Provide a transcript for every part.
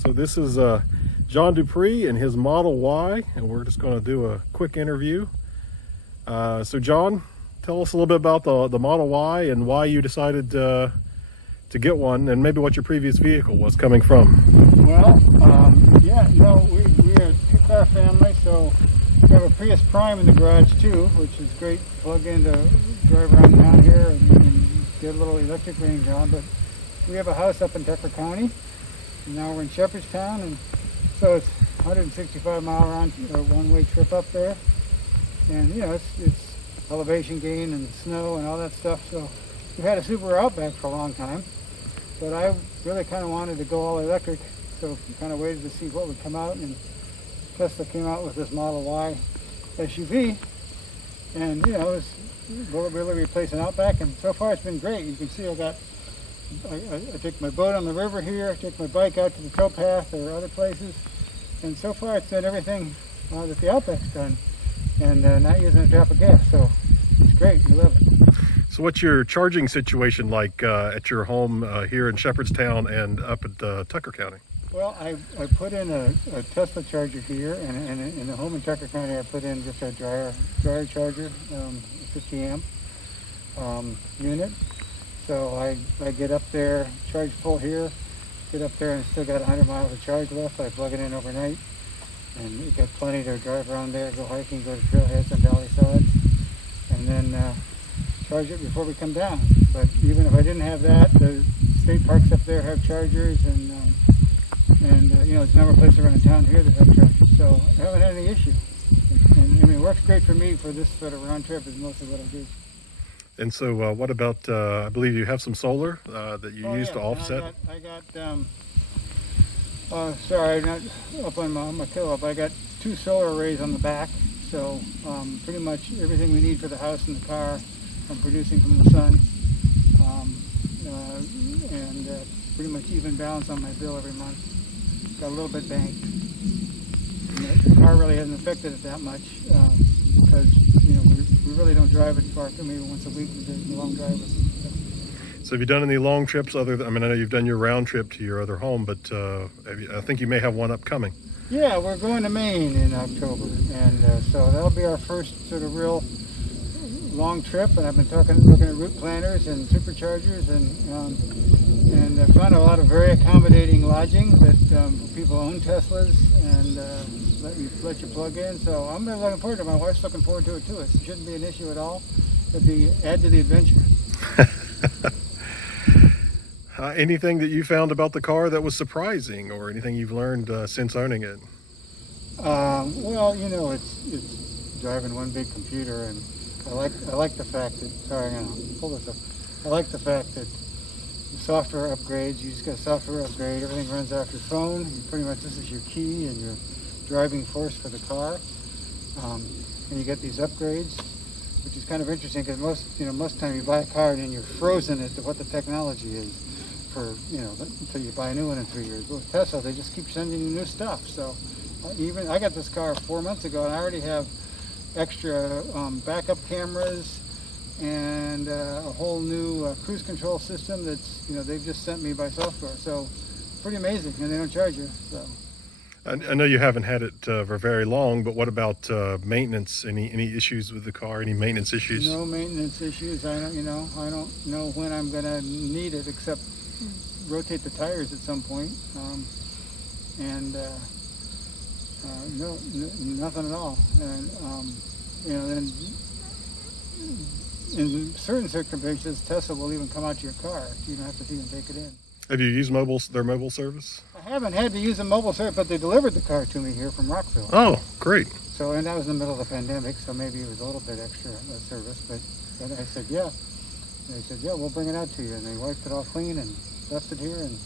So this is John Dupree and his Model Y, and we're just going to do a quick interview. So John, tell us a little bit about the Model Y and why you decided to get one, and maybe what your previous vehicle was coming from. Well, we're a two-car family, so we have a Prius Prime in the garage too, which is great. Plug in to drive around town here and get a little electric range on. But we have a house up in Tucker County, and now we're in Shepherdstown, and so it's 165-mile round one-way trip up there. And it's elevation gain and snow and all that stuff. So we've had a Subaru Outback for a long time, but I really kind of wanted to go all electric, so we kind of waited to see what would come out, and Tesla came out with this Model Y SUV, and it's really replacing Outback, and so far it's been great. You can see I take my boat on the river here, take my bike out to the towpath or other places, and so far it's done everything that the Outback's done, and not using a drop of gas, so it's great. We love it. So what's your charging situation like at your home here in Shepherdstown and up at Tucker County? Well, I put in a Tesla charger here, and in the home in Tucker County I put in just a dryer charger, 50 amp unit. So I get up there, charge full here, get up there and still got 100 miles of charge left. I plug it in overnight, and you got plenty to drive around there, go hiking, go to trailheads and valley sides, and then charge it before we come down. But even if I didn't have that, the state parks up there have chargers, and there's a number of places around town here that have chargers, so I haven't had any issue. And I mean, it works great for me for this sort of round trip is mostly what I do. And so what about, I believe you have some solar that you use to offset? Sorry, not up on my pillow, but I got 2 solar arrays on the back, so pretty much everything we need for the house and the car I'm producing from the sun, and pretty much even balance on my bill every month. Got a little bit banked. And the car really hasn't affected it that much because we really don't drive it far. Maybe once a week we do long drivers. So have you done any long trips I know you've done your round trip to your other home, but I think you may have one upcoming. Yeah, we're going to Maine in October, and so that'll be our first sort of real long trip. And I've been looking at route planners and superchargers, and I found a lot of very accommodating lodging that people own Teslas and let you plug in. So I'm really looking forward to it. My wife's looking forward to it too. It shouldn't be an issue at all. It'd add to the adventure. Anything that you found about the car that was surprising, or anything you've learned since owning it? Well, it's driving one big computer, and I like the fact that, sorry, I'm gonna pull this up. I like the fact that the software upgrades, you just got a software upgrade, everything runs off your phone. Pretty much this is your key and your driving force for the car. And you get these upgrades, which is kind of interesting because most time you buy a car and then you're frozen as to what the technology is for, until you buy a new one in 3 years. But with Tesla, they just keep sending you new stuff. So even I got this car 4 months ago, and I already have extra backup cameras and a whole new cruise control system that's they've just sent me by software. So pretty amazing, and they don't charge you. So I know you haven't had it for very long, but what about maintenance? Any issues with the car? Any maintenance issues? No maintenance issues. I don't know when I'm gonna need it, except rotate the tires at some point. No, nothing at all. And then in certain circumstances, Tesla will even come out to your car. You don't have to even take it in. Have you used their mobile service? I haven't had to use a mobile service, but they delivered the car to me here from Rockville. Oh, great. So, and that was in the middle of the pandemic, so maybe it was a little bit extra service, but I said, yeah. And they said, yeah, we'll bring it out to you. And they wiped it all clean and left it here and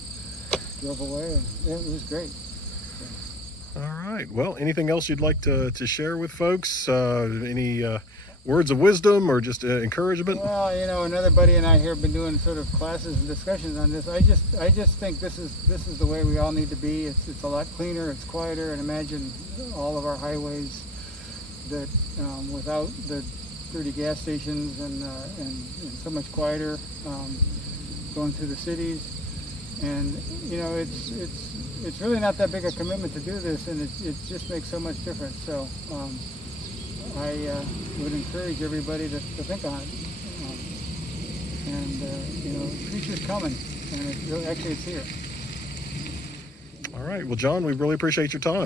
drove away, and it was great. So. All right. Well, anything else you'd like to share with folks? Any words of wisdom or just encouragement? Well, another buddy and I here have been doing sort of classes and discussions on this. I just think this is the way we all need to be. It's a lot cleaner, it's quieter, and imagine all of our highways that without the 30 gas stations and so much quieter going through the cities. And it's it's really not that big a commitment to do this, and it just makes so much difference. So I would encourage everybody to think on it. The future's coming, and actually it's here. All right. Well, John, we really appreciate your time.